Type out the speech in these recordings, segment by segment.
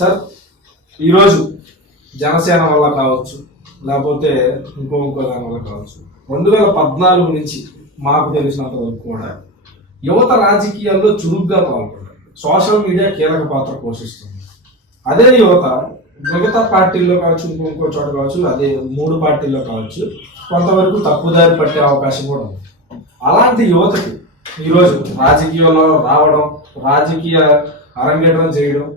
Sir ఈరోజు జనసేన వల్ల కావచ్చు, లేకపోతే ఇంకో దాని వల్ల కావచ్చు, 2014 నుంచి మాకు తెలిసినంత వరకు కూడా యువత రాజకీయాల్లో చురుగ్గా పాల్గొన్నారు. సోషల్ మీడియా కీలక పాత్ర పోషిస్తుంది. అదే యువత మిగతా పార్టీల్లో కావచ్చు, ఇంకో చోట కావచ్చు, అదే 3 పార్టీల్లో కావచ్చు, కొంతవరకు తప్పుదారి పట్టే అవకాశం కూడా ఉంది. అలాంటి యువతకి ఈరోజు రాజకీయాల్లో రావడం, రాజకీయ అరంగేట్రం చేయడం,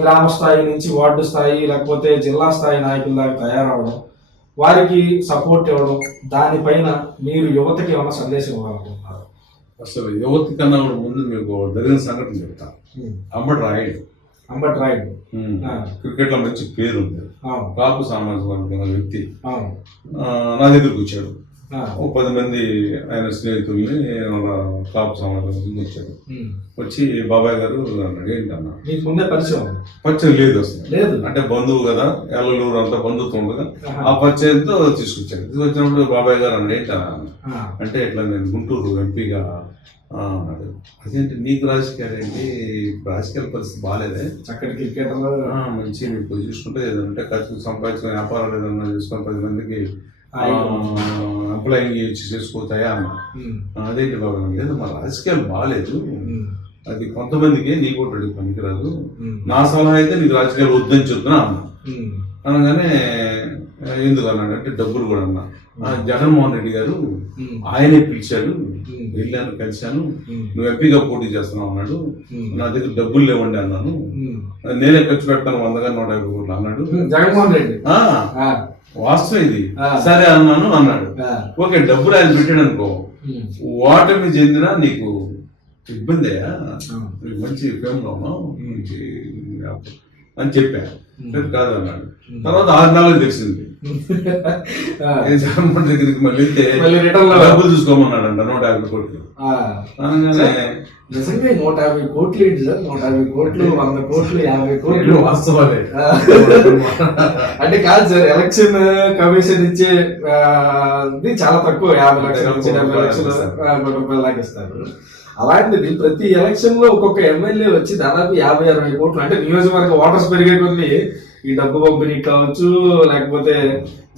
గ్రామ స్థాయి నుంచి వార్డు స్థాయి లేకపోతే జిల్లా స్థాయి నాయకుల్లాగా తయారవడం, వారికి సపోర్ట్ ఇవ్వడం, దానిపైన మీరు యువతకి ఏమైనా సందేశం ఇవ్వాలనుకుంటున్నారు? అసలు యువతి కన్నా కూడా ముందు మీకు జరిగిన సంఘటన చెప్తా. అంబటి రాయుడు క్రికెట్ లో మంచి పేరు ఉంది. కాపు సామాజిక వర్గం వ్యక్తి నా దగ్గరకు వచ్చాడు. 10 మంది ఆయన స్నేహితుల్ని కాపు సమాజం వచ్చాడు. వచ్చి బాబాయ్ గారు అన్నాడు. ఏంటన్నా ముందే పరిచయం లేదు అసలు, లేదు అంటే బంధువు కదా, ఎల్లూరు అంతా బంధుత్వం ఉండదు. ఆ పరిచయంతో తీసుకొచ్చాడు. తీసుకొచ్చినప్పుడు బాబాయ్ గారు అన్నాడు. ఏంటన్నా అంటే ఇట్లా నేను గుంటూరు ఎంపీగా అన్నాడు. అదేంటి నీకు రాజకీయాలు ఏంటి, రాజకీయాల పరిస్థితి బాగాలేదే, అక్కడికి క్రికెట్ మంచి మీకు చూసుకుంటే ఏదంటే ఖర్చు సంపాదించుకొని వ్యాపారాలు ఏదన్నా చేసుకొని 10 మందికి ఎంప్లాయింగ్ చేసుకోవచ్చాయా అన్న. అదేంటి బాబా లేదు, మా రాజకీయాలు బాగాలేదు, అది కొంతమందికి నీకు ఒకటి పనికిరాదు, నా సలహా అయితే నీకు రాజకీయాలు వద్దని చెప్తున్నా అన్న. అనగానే ఎందుకు అన్నాడు అంటే డబ్బులు కూడా అన్నా. జగన్మోహన్ రెడ్డి గారు ఆయనే పిలిచాడు, వెళ్ళాను, కలిశాను, నువ్వు ఎంపీగా పోటీ చేస్తున్నావు అన్నాడు. నా దగ్గర డబ్బులు లేవండి అన్నాను. నేనే ఖర్చు పెడతాను 100 కోట్లు అన్నాడు జగన్మోహన్ రెడ్డి. వాస్తవం ఇది, సరే అన్నాను అన్నాడు. ఓకే, డబ్బులు ఆయన పెట్టాడు అనుకో, ఓటమి చెందినా నీకు ఇబ్బంది, మంచి ఫేమ్లో ఉన్నావు అని చెప్పాను. కాదు అన్నాడు. తర్వాత 6 నెలలు తెలిసింది జగన్మోహన్ దగ్గరికి మళ్ళీ డబ్బులు చూసుకోమన్నాడంట 150 కోట్లు. అనగానే నిజంగా 150 కోట్లు ఏంటి సార్? 150 కోట్లు, 100 కోట్లు, 50 కోట్లు వాస్తవాలే. అంటే కాదు సార్, ఎలక్షన్ కమిషన్ ఇచ్చే చాలా తక్కువ, 50 లక్షలు, 70 లక్షలు, 1 రూపాయలు దాకా ఇస్తారు. అలాంటిది ప్రతి ఎలక్షన్ లో ఒక్కొక్క ఎమ్మెల్యే వచ్చి దాదాపు 50-60 కోట్లు, అంటే నియోజకవర్గ ఓటర్స్ పెరిగే కొద్ది ఈ డబ్బు పంపిణీ కావచ్చు, లేకపోతే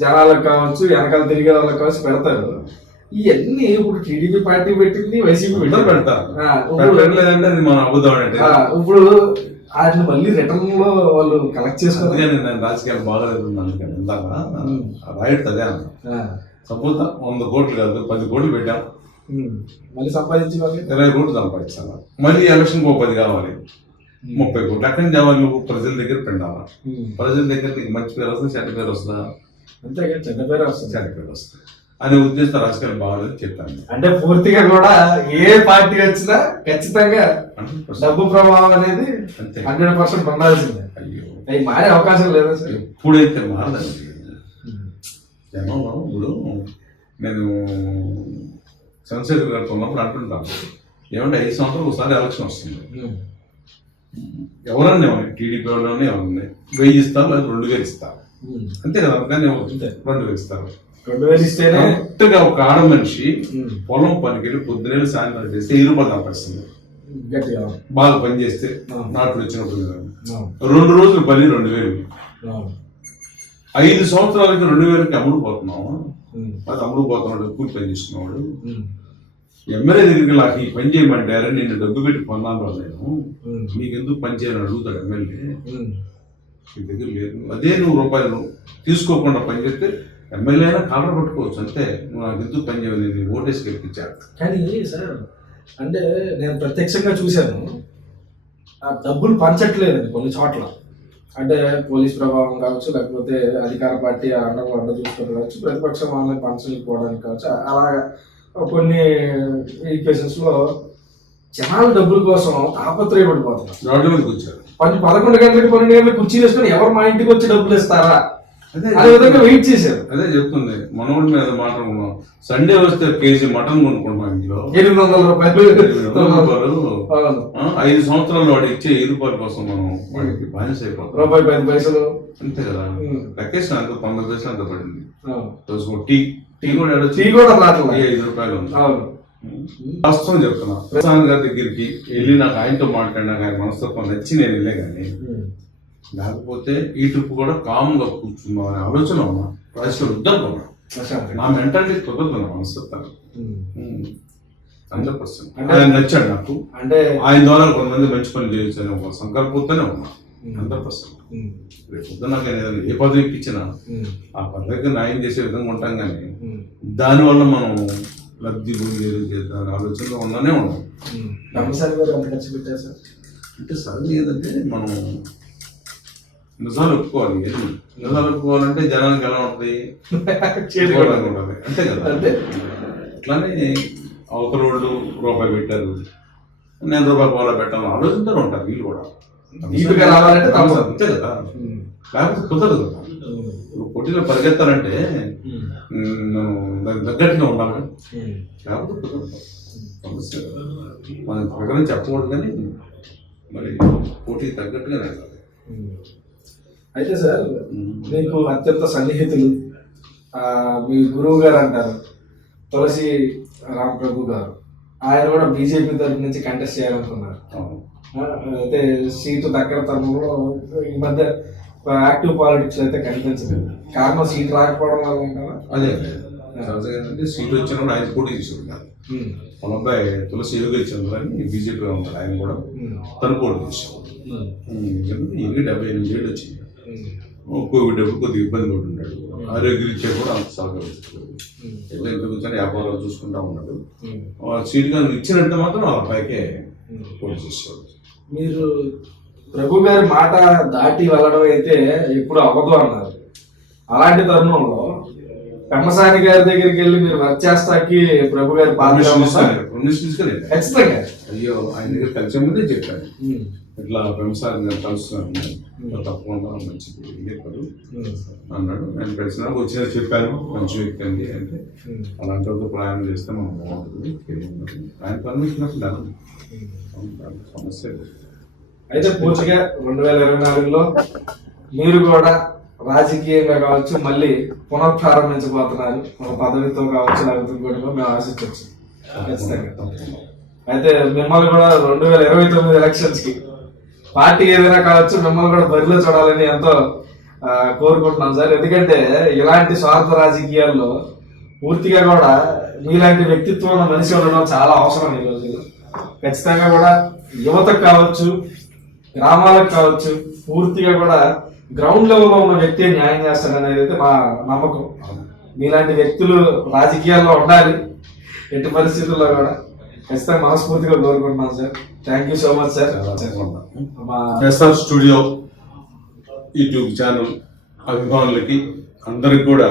జనాలకు కావచ్చు, వెనకాల తిరిగే వాళ్ళకి కావచ్చు పెడతారు. ఇవన్నీ ఇప్పుడు టీడీపీ పార్టీ పెట్టింది, వైసీపీ పెడతారు. ఇప్పుడు వాటిని మళ్ళీ రిటర్న్ లో వాళ్ళు కలెక్ట్ చేసుకుంటే నేను రాజకీయాలు బాగాలేదు అందుకని ఇందాక రైట్ అదే అన్న. సపోజ్ 100 కోట్లు కాదు 10 కోట్లు పెట్టాం, మళ్ళీ సంపాదించి 20 కోట్లు సంపాదించాలి. మళ్ళీ ఎలక్షన్ 10 కావాలి, 30 కోట్లు ఎక్కడి నుంచి కావాలి? నువ్వు ప్రజల దగ్గర పెండాలా, ప్రజల దగ్గర నీకు మంచి పేరు వస్తుంది, చెడ్డ పేరు వస్తుందా? అంతేగా, చెడ్డ పేరు వస్తుంది, చెడ్డ పేరు వస్తుంది అనే ఉద్దేశం రాజకీయాలు బాగాలేదు చెప్పాను. అంటే పూర్తిగా కూడా ఏ పార్టీ వచ్చినా ఖచ్చితంగా డబ్బు ప్రభావం అనేది 100% పొందాల్సిందే. అయ్యో, అవి మారే అవకాశం లేదా సార్? ఎప్పుడైతే మారదండి జనంలో. ఇప్పుడు నేను చంద్రశేఖర్ గారితో ఉన్నప్పుడు అంటుంటాను, ఏమంటే 5 సంవత్సరాలు ఒకసారి ఎలక్షన్ వస్తుంది, ఎవరన్నా టీడీపీ వాళ్ళని ఎవరన్నా 1000 ఇస్తారు, లేదా 2000 ఇస్తారు, అంతే కదా. కానీ 2000 ఇస్తారు. 2000 ఇస్తేనే కరెక్ట్గా ఒక ఆడ మనిషి పొలం పనికి పొద్దునేళ్ళు సాయంత్రం చేస్తే 1000 రూపాయలు సంపాదిస్తుంది. బాగా పని చేస్తే నాట్లు వచ్చినప్పుడు 2 రోజులు పని 2000, 5 సంవత్సరాలకి 2000కి అమ్ముడుపోతున్నాము. అది అమ్ముడుపోతున్నాడు, కూలి పని చేసుకున్నాడు. ఎమ్మెల్యే దగ్గరికి నాకు ఈ పని చేయమంటారా, నేను డబ్బు పెట్టి కొన్నాను నేను, నీకు ఎందుకు పని చేయాలని అడుగుతాడు ఎమ్మెల్యే. నీ దగ్గర లేదు, అదే నువ్వు రూపాయలు తీసుకోకుండా పని చేస్తే ఎమ్మెల్యే అయినా కాలర్ పట్టుకోవచ్చు, అంతే. నువ్వు నాకు ఎందుకు పని చేయాలి, నేను ఓటేసి గెలిపించాను. కానీ సార్, అంటే నేను ప్రత్యక్షంగా చూశాను, ఆ డబ్బులు పంచట్లేదండి కొన్ని చోట్ల. అంటే పోలీస్ ప్రభావం కావచ్చు, లేకపోతే అధికార పార్టీ అండ చూసుకోవడం కావచ్చు, ప్రతిపక్షం వాళ్ళని పంచలేకపోవడానికి కావచ్చు, అలాగా కొన్ని ఈక్వేషన్స్ లో జనాలు డబ్బుల కోసం తాపత్రయపడిపోతున్నారు. 11 గంటలకి 12 గంటలకు కుర్చీలు వేసుకొని ఎవరు మా ఇంటికి వచ్చి డబ్బులు ఇస్తారా అదే విధంగా వెయిట్ చేశారు. అదే చెప్తుంది, మనోడి మీద మాట్లాడుకున్నాం. సండే వస్తే కేజీ మటన్ కొనుక్కుంటాం, ఇంట్లో 800 రూపాయలు. 5 సంవత్సరాలు వాడు ఇచ్చే 1000 రూపాయల కోసం మనం వాడికి బానిస అయిపోతాం. ₹10 అంతే కదా. లెక్కేసిన అంత 90 పైసలు అంత పడింది. టీ కూడా 5 రూపాయలు ఉంది. వాస్తవం చెప్తున్నా ప్రసాద్ గారి దగ్గరికి వెళ్ళి నాకు ఆయనతో మాట్లాడినా ఆయన మనస్తత్వం నచ్చి నేను వెళ్ళే కానీ లేకపోతే ఈ ట్రిప్ కూడా కామ్గా కూర్చుందాం అనే ఆలోచన ఉన్నా రాజకీయ వద్దనుకున్నా నా మెంటాలిటీ కుదరదు నా మనస్తత్వాన్ని 100%. ఆయన నచ్చాడు నాకు, అంటే ఆయన ద్వారా కొంతమంది మంచి పనులు చేయొచ్చు అనే ఒక సంకల్పంతోనే ఉన్నా 100%. రేపు పొద్దున నాకు ఆయన ఏదైనా ఏ పదవి ఇచ్చినా ఆ పదవికి న్యాయం చేసే విధంగా ఉంటాం కానీ దానివల్ల మనం లబ్ధి పొందేది చేద్దాం ఆలోచనలో ఉన్నానే ఉన్నాం. రంగసారి గారు ఎంత ఖర్చు పెట్టారు సార్? అంటే సరే ఏదంటే మనం నిజాలు ఒప్పుకోవాలి. నిజాలు ఒప్పుకోవాలంటే జనానికి ఎలా ఉంటుంది, ఉండాలి అంతే కదా. అట్లానే అవతల వాళ్ళు రూపాయి పెట్టారు, నేను రూపాయి పోలా పెట్టాలని ఆలోచనతో ఉంటారు వీళ్ళు కూడా. రావాలంటే అంతే కదా, లేకపోతే కుదరదు కదా. పోటీలో పరిగెత్తాలంటే మనం దానికి తగ్గట్టుగా ఉండాలి, లేకపోతే కుదరదు. సమస్య మనం ప్రకారం చెప్పకూడదు కానీ మరి పోటీకి తగ్గట్టుగా వెళ్ళాలి. అయితే సార్ మీకు అత్యంత సన్నిహితులు మీ గురువు గారు అంటారు తులసి రామప్రభు గారు, ఆయన కూడా బీజేపీ తరఫు నుంచి కంటెస్ట్ చేయాలనుకున్నారు. అయితే సీటు దక్కన తరంలో ఈ మధ్య యాక్టివ్ పాలిటిక్స్ అయితే కనిపించలేదు. కారణం సీట్ రాకపోవడం వల్ల అంటారా? అదే అంటే సీట్ వచ్చినప్పుడు ఆయన పోటీ చేసేవాడు. మన అబ్బాయి తులసి యోగి చంద్ర అని బీజేపీలో ఉన్నాడు, ఆయన కూడా తను పోటీ చేసేవాడు. 78 ఏళ్ళు వచ్చింది. కోవిడ్ అప్పుడు కొద్దిగా ఇబ్బంది పడి ఉన్నాడు, ఆరోగ్యరీత్యా కూడా అంత సహకరించలేదు. ఎంత కూర్చొని వ్యాపారాలు చూసుకుంటా ఉన్నాడు. సీట్ కానీ ఇచ్చినట్టు మాత్రం వాళ్ళ పైకే పోటీ చేసేవాడు. మీరు ప్రభు గారి మాట దాటి వెళ్ళడం అయితే ఎప్పుడు అవ్వదు అన్నారు. అలాంటి తరుణంలో పెమ్మసాని గారి దగ్గరికి వెళ్ళి మీరు వర్క్ చేస్తాకి ప్రభు గారి ఖచ్చితంగా అయ్యో ఆయన దగ్గర కలిసే ముందే చెప్పాను, ఇట్లా పెమ్మసాని గారు కలుస్తున్నాను తప్పకుండా మంచిది చెప్పారు అన్నాడు. ఆయన కలిసిన వచ్చిన చెప్పాను మంచి వ్యక్తి అండి అంటే అలాంటి వాళ్ళతో ప్రయాణం చేస్తే మనం బాగుంటుంది. ఆయన పర్మిషన్ సమస్య లేదు. అయితే పూర్తిగా 2024లో మీరు కూడా రాజకీయంగా కావచ్చు మళ్ళీ పునఃప్రారంభించబోతున్నారు, ఒక పదవితో కావచ్చు లేకపోతే కూడా మేము ఆశించవచ్చు ఖచ్చితంగా. అయితే మిమ్మల్ని కూడా 2029 ఎలక్షన్స్ కి పార్టీ ఏదైనా కావచ్చు మిమ్మల్ని కూడా బరిలో చూడాలని ఎంతో కోరుకుంటున్నాం సార్. ఎందుకంటే ఇలాంటి స్వార్థ రాజకీయాల్లో పూర్తిగా కూడా మీలాంటి వ్యక్తిత్వం మనిషి ఉండడం చాలా అవసరం ఈ రోజుల్లో. ఖచ్చితంగా కూడా యువతకు కావచ్చు గ్రామాలకు కావచ్చు పూర్తిగా కూడా గ్రౌండ్ లెవెల్లో ఉన్న వ్యక్తి న్యాయం చేస్తారనేది అయితే మా నమ్మకం. మీలాంటి వ్యక్తులు రాజకీయాల్లో ఉండాలి ఎట్టి పరిస్థితుల్లో కూడా. ఖచ్చితంగా మనస్ఫూర్తిగా కోరుకుంటున్నాం sir. Thank you so much sir. మా ఎస్ఆర్ స్టూడియో యూట్యూబ్ ఛానల్ అభిమానులకి అందరికి కూడా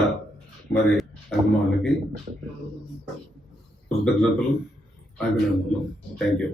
మరి అభిమానులకి కృతజ్ఞతలు, అభినందనలు. Thank you.